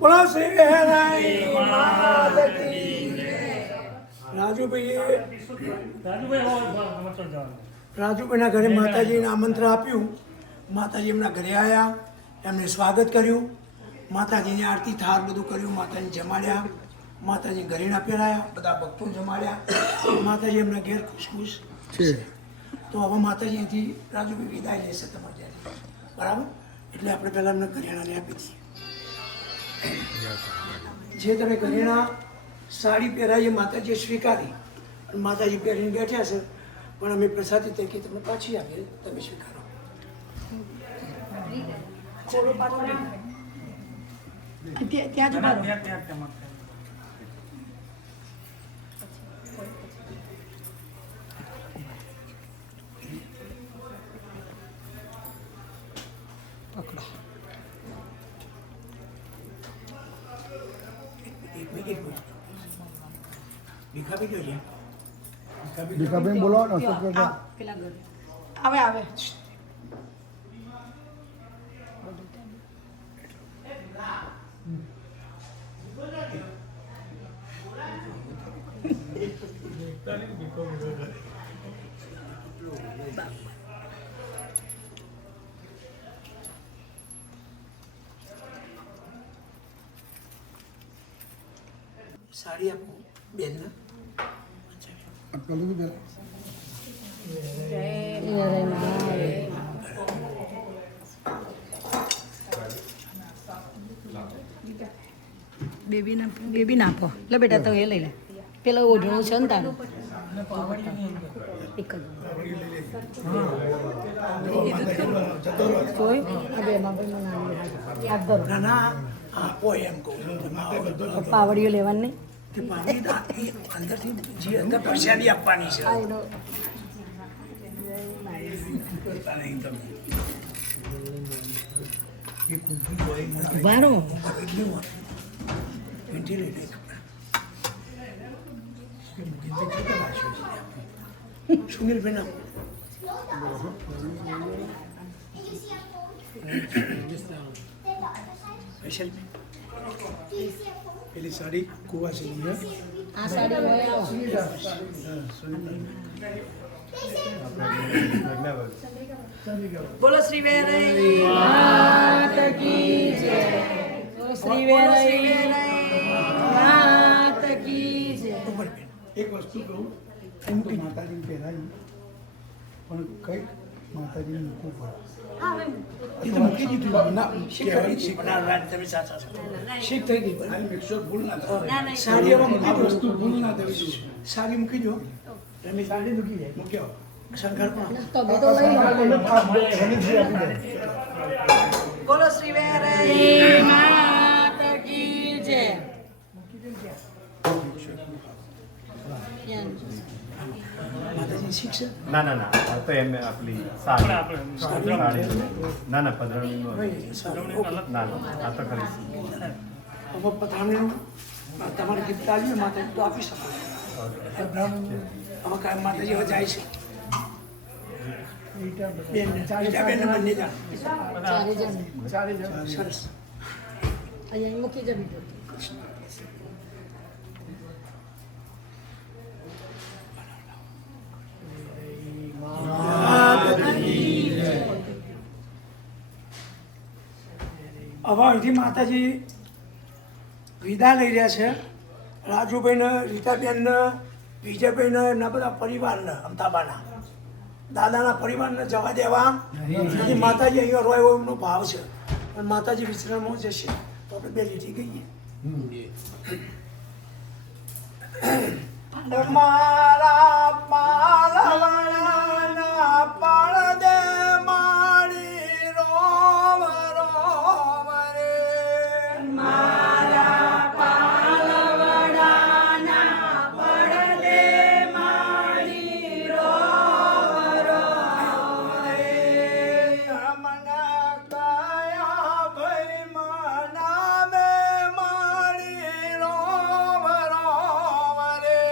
બોલો શ્રી વેરાઈ માતા કી રાજુભાઈના ઘરે માતાજીને આમંત્રણ આપ્યું. માતાજી એમના ઘરે આવ્યા, એમને સ્વાગત કર્યું, માતાજીની આરતી થાળ બધું કર્યું, માતાજીને જમાડ્યા, માતાજી ઘરે પહેરાયા, બધા ભક્તો જમાડ્યા. માતાજી એમના ઘેર ખુશ છે. તો હવે માતાજી અહીંથી રાજુભાઈ વિદાય લેશે તમારે બરાબર. એટલે આપણે પહેલાં એમને ઘરેણાને આપી દઈએ. જે તમે ઘરેણા સાડી પહેરાવી માતાજીએ સ્વીકારી, માતાજી પહેરીને બેઠ્યા છે, પણ અમે પ્રસાદી તરીકે તમને પાછી આપીએ, તમે સ્વીકારો. ભીખાબેન બોલો ને આવે આવે સાડી આપો બેન ને. બેબી નાખો લે બેટા, તો એ લઈ લે. પેલો ઓઢણું છે ને તારું એક જ કોઈ આ બેમાં ભાઈ હાથ ધરો. ના ના આપો એમ કહું. પાવડીઓ લેવાની નહીં. તે પાણી અંદરથી જે અંદર પ્રસાદી આપવાની છે. વારો સુનિલભાઈ પેલી સાડી કુવા છે આ સાડી બોલો શ્રી વેરાઈ માતા કી જય. શ્રી વેરાઈ માતા કી જય. એક વસ્તુ કહું, એમ કે માતાજીને પહેરાવી પણ કંઈક માતાજીને મૂકવું પડે. એ તો મૂકી દીધું. ના તમે સાચા છો. શીખ થઈ ગઈ. ભૂલ ના થાય. સાડી આ વસ્તુ ભૂલ ના થવી જોઈએ. સાડી મૂકી દો. તમે સાડી મૂકી જાય મૂક્યો શંકર પણ બોલો શ્રી વેરાઈ માતા કી જય. માતાજી શીખશે. ના ના ના, આ તો એમ આપણી સાડી ના ના પધરાણી ના ના, આ તો કરીશું. હવે પધરામણીનું તમારે ગીત આવ્યું માતાજી તો આપી શકો. પધરામણી હવે કાંઈ માતાજી હવે જાય છે. બેન બંને જાણ સરસ. અહીંયા મૂકી જમી દો. હવે અહીંથી માતાજી વિદા લઈ રહ્યા છે. રાજુભાઈને, રીતાબેનને, વિજયભાઈને, એમના બધા પરિવારને, અમતાબાના દાદાના પરિવારને જવા દેવા નથી. માતાજી અહીંયા રોય એવો એમનો ભાવ છે. પણ માતાજી વિશ્રામમાં જશે તો આપણે બે લીટી ગઈએ. મારા પાલવણા પાળ દે મારી રોમ રોમ રે. મારા પાલવણા પાળ દે મારી રોમ રોમ રે. મન કયા ભાઈ મના મે મારી રોમ રોમ રે.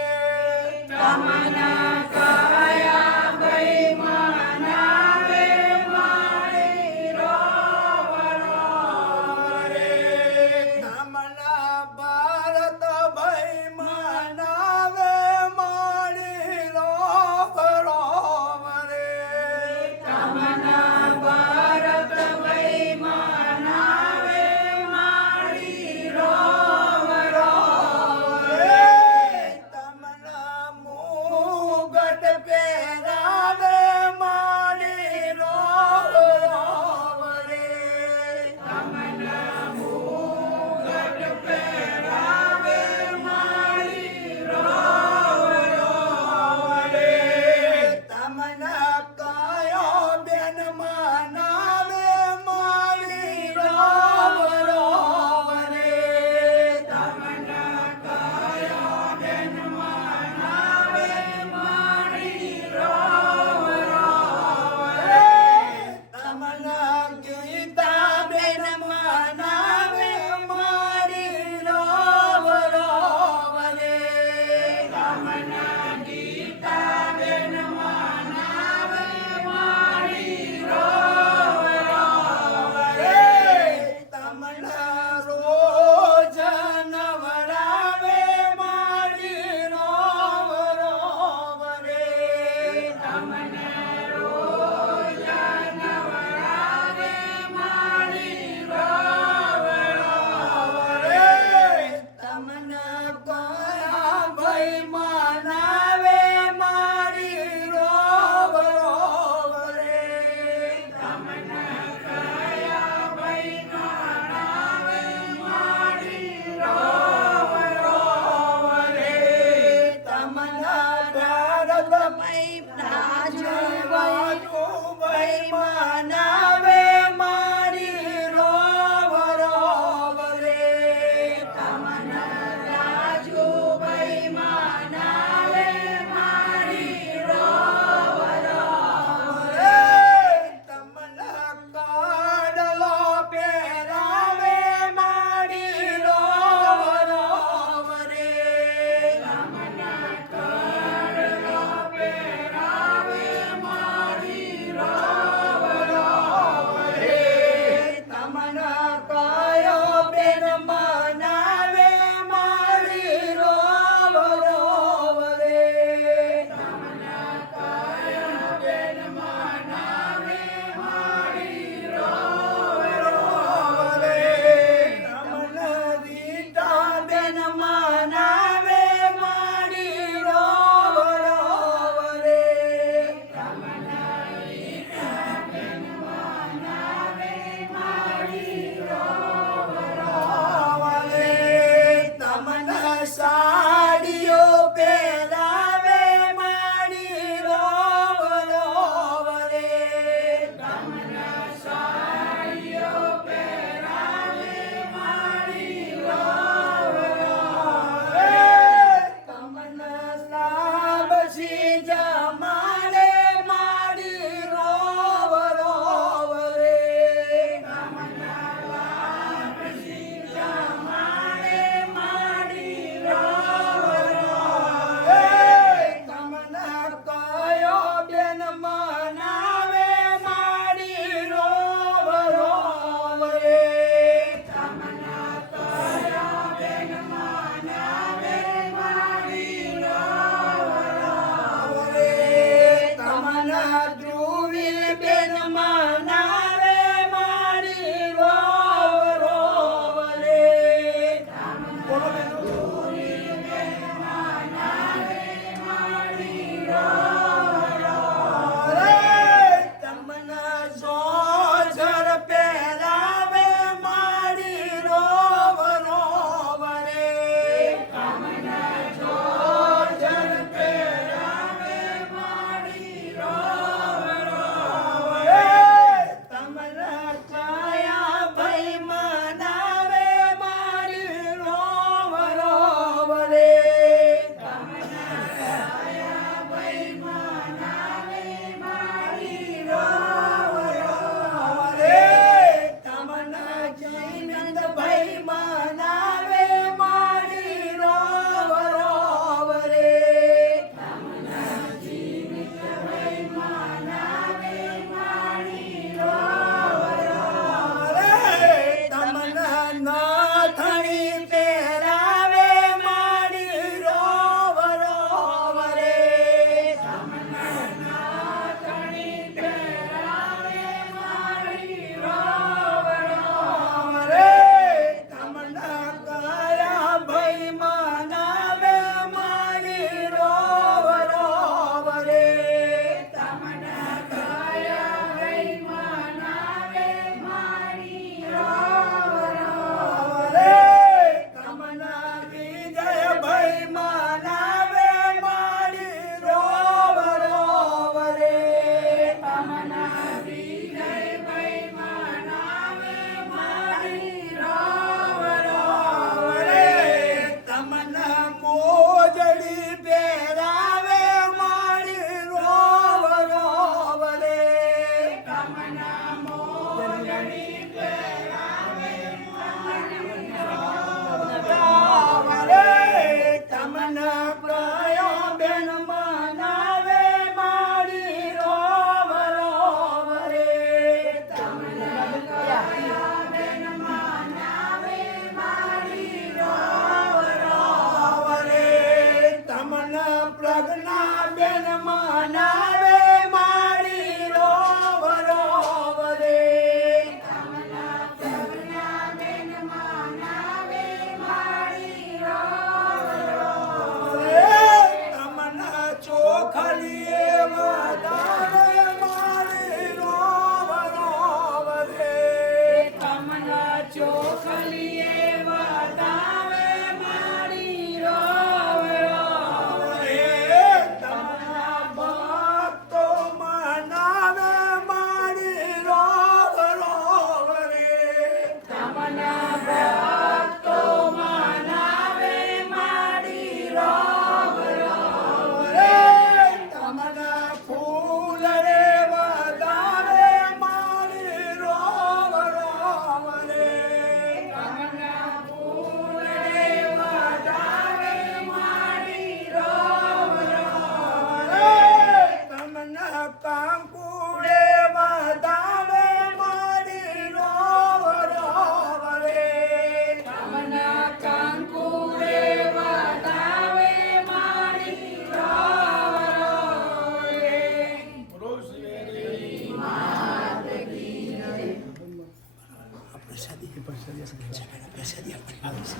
જગ્યાના પ્રસાદી આપણે આવે છે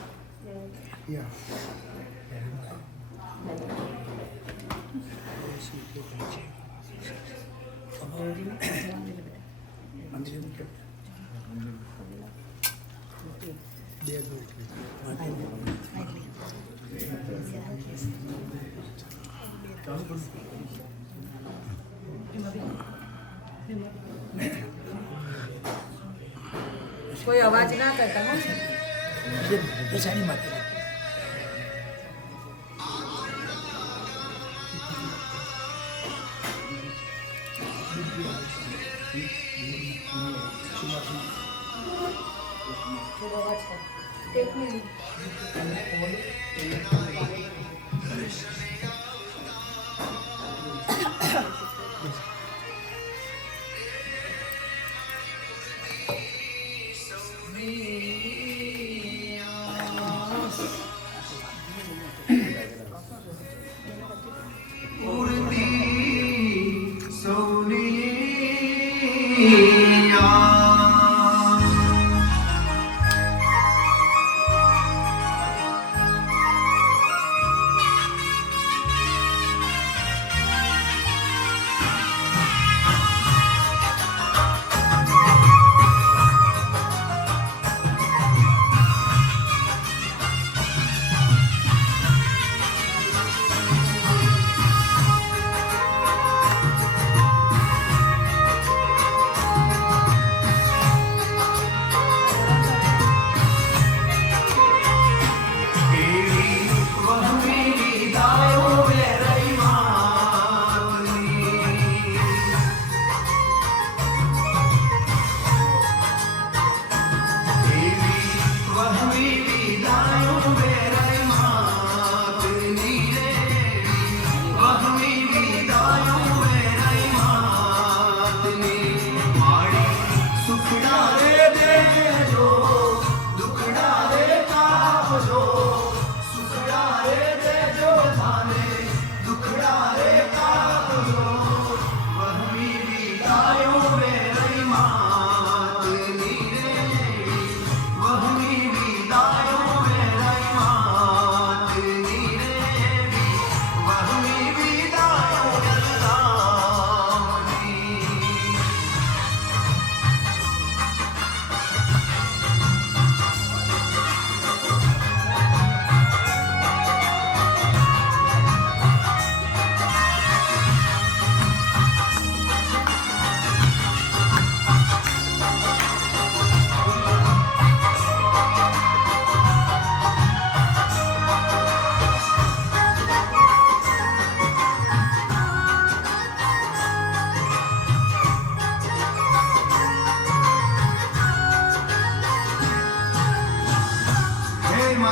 યા કોઈ અવાજ ના કરતા હો. પ્રસાદી માટે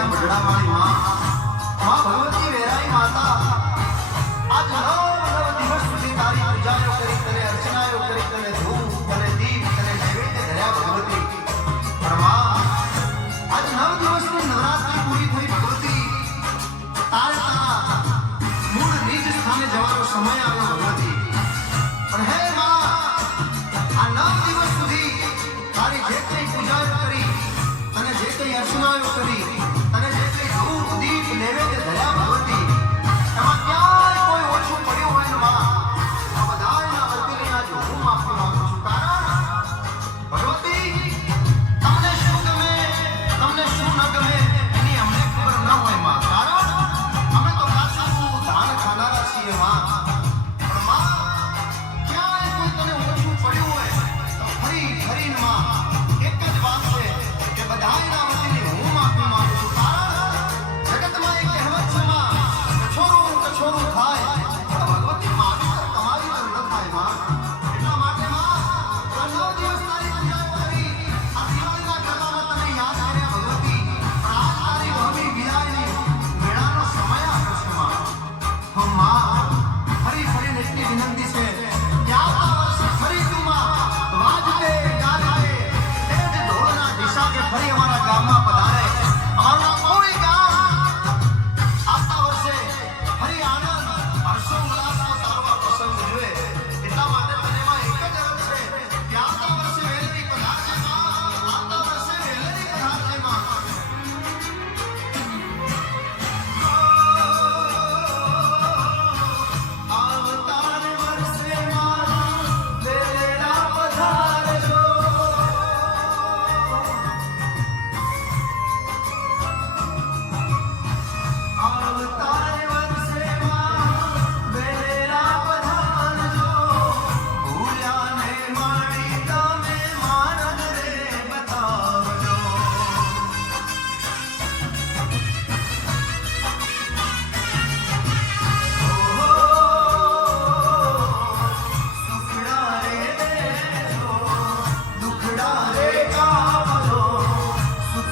ગઢડાવાળી માં ભગવતી વેરાઈ માતા આજ 9 દિવસ સુધી તારી પૂજાઓ કરી તને અર્ચનાઓ કરી તને ધૂપ અને દીપ અને નૈવેદ્ય ધર્યા ભગવતી પણ માં આજ 9 દિવસની નવરાત્રી પૂરી થઈ ભગવતી તારે તારા મૂળ નિજ સ્થાને જવાનો સમય આવ્યો ભગવતી પણ હે માં આ 9 દિવસ સુધી તારી જે કંઈ પૂજાઓ કરી અને જે કંઈ અર્ચનાઓ કરી અને જે કંઈ ધૂપ દીપ નૈવેદ્ય ધર્યા ભગવતી એમાં ક્યાંય કોઈ ઓછું પડ્યું હોય ને માં આ બધાયના વર્તનીના જો હું માફી માંગુ છું કારણ ભગવતી તમને શું ગમે તમને શું ન ગમે એની અમને ખબર ન હોય માં કારણ અમે તો કાચું ધાન ખાનારા છીએ માં પણ માં ક્યાંય કોઈ તને ઓછું પડ્યું હોય તો ફરી ફરીને માં એક જ વાત છે કે બધાયના વર્તની હું માફી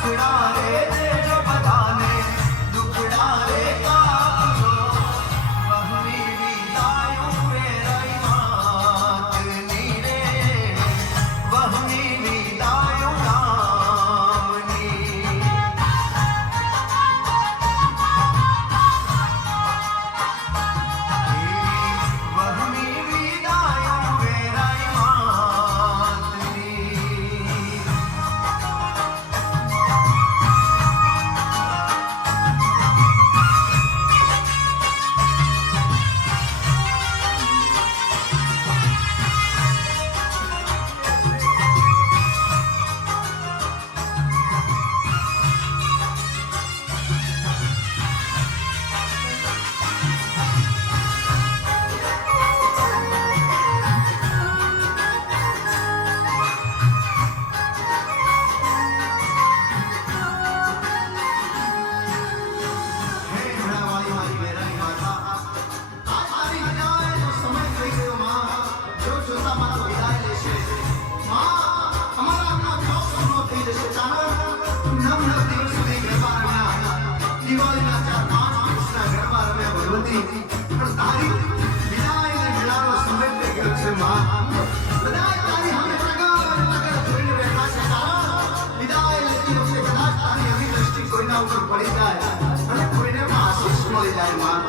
સુખડા રે દેજો બધાને દુખડા રે કાપજો વહમી વિદાયું વેરાઈ માતની રે વહમી વિદાયું રામની વહમી વિદાયું વેરાઈ માતની હે ઘોડાવાળી મારી વેરાઈ માતા આ મારી વિદાયનો સમય થઈ ગયો માં જો જોતા મારો વિદાય લેશે માં અમારા આપણા વિલોપ પૂરો થઈ જશે કારણ 9 દિવસ સુધી ગરબા રમ્યા દિવાળીના 4-5 દિવસના ગરબા રમ્યા ભગવતી પણ તારી વિદાયને મેળાનો સમય થઈ ગયો છે માં બધા તારી સામે પ્રગટ જોઈને બેઠા છે કારણ વિદાય લેતી વખતે કદાચ તારી આવી દ્રષ્ટિ કોઈના ઉપર પડી જાય અને કોઈને આશીષ મળી જાય માં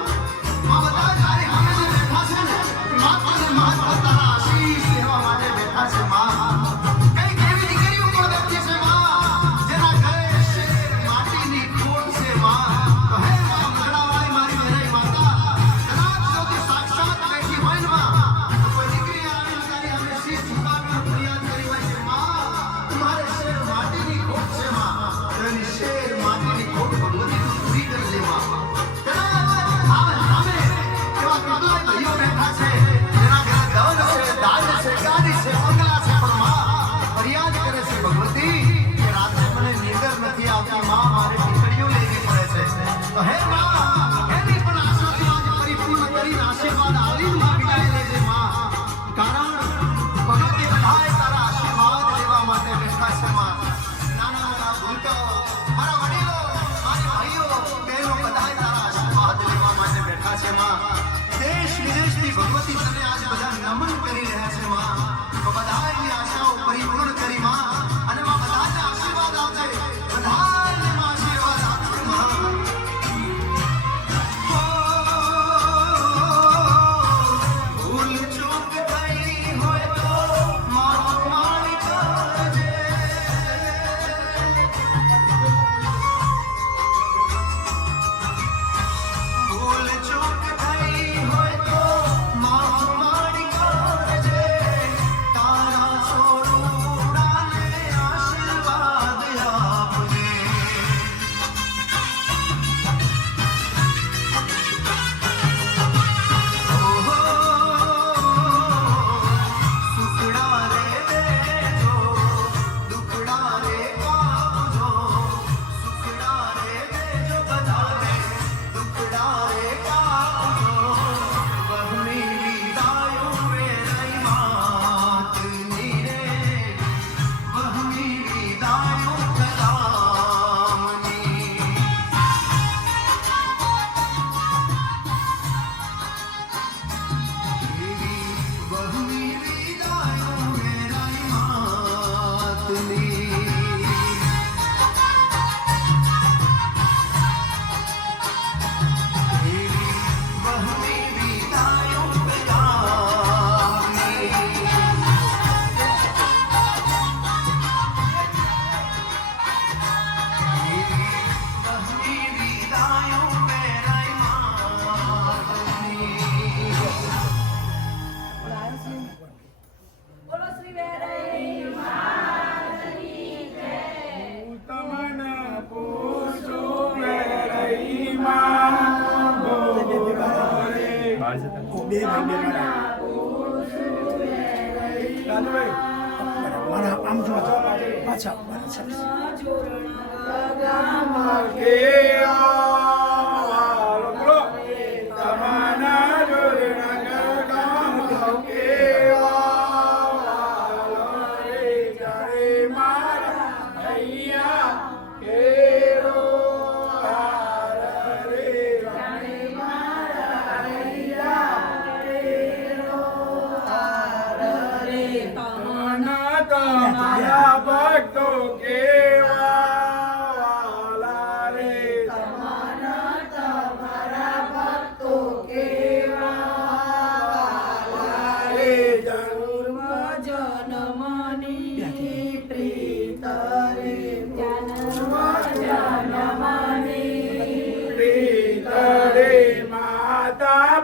બધા તારી સામે જે બેઠા છે ને માતાને મહત્વ તારા આશીષ લેવા માટે બેઠા છે માં કઈ કેવી દીકરીઓ પણ બેઠી છે માં જેના ઘરે શેર માટીની ખોટ છે માં તો હે માં મંગળાવાળી મારી વેરાઈ માતા કદાચ જો તું સાક્ષાત બેઠી હોય ને માં તો કોઈ દીકરી આવીને તારી સામે શીશ ઝુકાવીને ફરિયાદ કરી હોય છે માં તમારે શેર માટીની ખોટ છે માં એની શેર માટીની ખોટ ભગવતી તું પૂરી કરજે માં કદાચ આવે સામે એવા કેટલાય ભાઈઓ બેઠા છે જેના ઘરે ધન છે દાન છે ગાડી છે બંગલા છે પણ માં ફરિયાદ કરે છે ભગવતી કે રાત્રે મને નીંદર નથી આવતી માં મારે ટીકડીઓ લેવી પડે છે તો હે માં એની પણ આશાથી આજે પરિપૂર્ણ કરીને આશીર્વાદ આલીને માં વિદાય લેજે માં કારણ ભગવતી બધાય તારા આશીર્વાદ લેવા માટે બેઠા છે માં નાના નાના ભૂલકાઓ મારા વડીલો મારા ભાઈઓ બહેનો બધાય તારા આશીર્વાદ લેવા માટે બેઠા છે માં દેશ વિદેશથી ભગવતી તને આજે બધા નમન કરી રહ્યા છે માં તો બધાની આશાઓ પરિપૂર્ણ કરી માં અને માં બધાને આશીર્વાદ આપજે બધાને માં આશીર્વાદ આપજે માં ભૂલ ચૂક થઈ હોય તો મારો માણી કરજે ભૂલ ચૂક થઈ હોય તો મારો માણી કરજે તારા સોરુડાને આશીર્વાદ આપજે સુખડા રે દેજો દુખડા રે કાપજો સુખડા રે દેજો બધાને દુખડા રે કાપજો વહમી વિદાયું વેરાઈ માતની રે વહમી વિદાયું કલામની વહમી વિદાયું વેરાઈ માતની વહમી વિદાયું કલામની વહમી વિદાયું વેરાઈ માતની બોલો શ્રી વેરાઈ તમને પૂછું વેરાઈમાં બહાર જતા બે ભાઈ રાજુભાઈ મારા આમ જો પાછા સરસ તમારા જોડના ગામ કે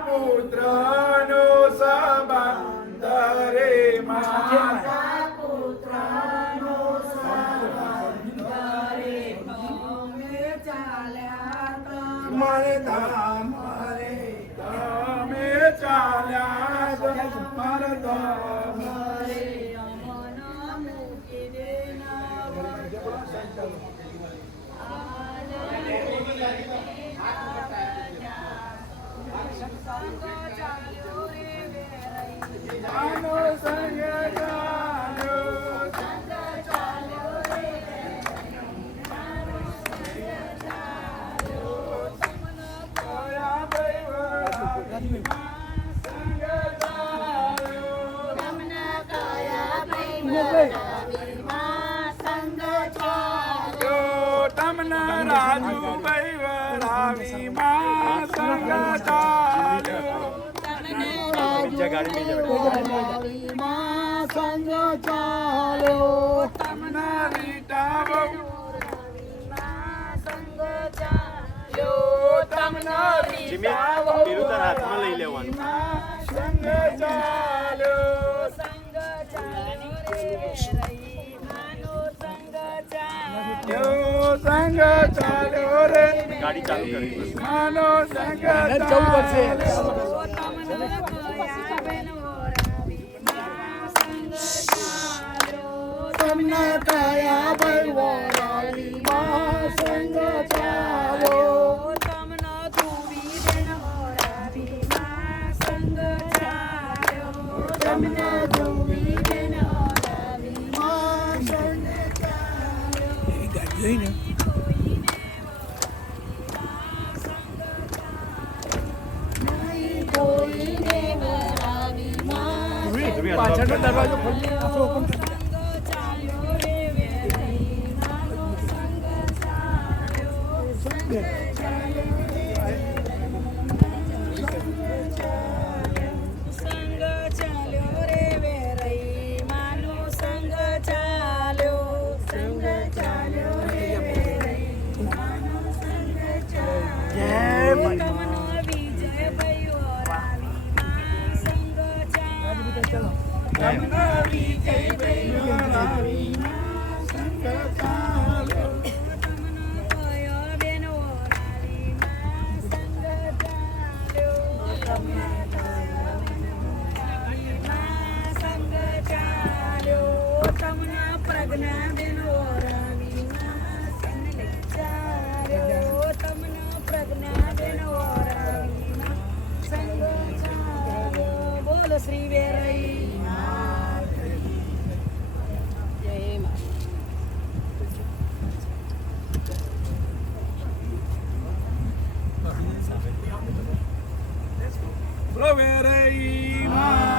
પુત્રનો સંબંધ રે માતા મારે ધામ તમે ચાલ્યા મારા ધામ માનો સંગ તમને રાજુભાઈ વરાવી માં સંગ ચાલ્યો બીજા ગાડી તમને રીટા બહુ તમને જીમી પેલું તાર હાથમાં લઈ લેવાનું સંગ ચાલ્યો સંગ ચાલ્યો રે ગાડી ચાલુ કરી માનો સંગ ચાલ્યો તમને કયા ભગવાન માં સંગ ચાલ્યો તમને ધોવી બેન માં સંગ ચાલ્યો એ ગાડી જોઈને પાછળનો દરવાજો ખોલી પાછો ઓપન કરી શ્રી વેરઈ જય મા પ્રવેરઈ માં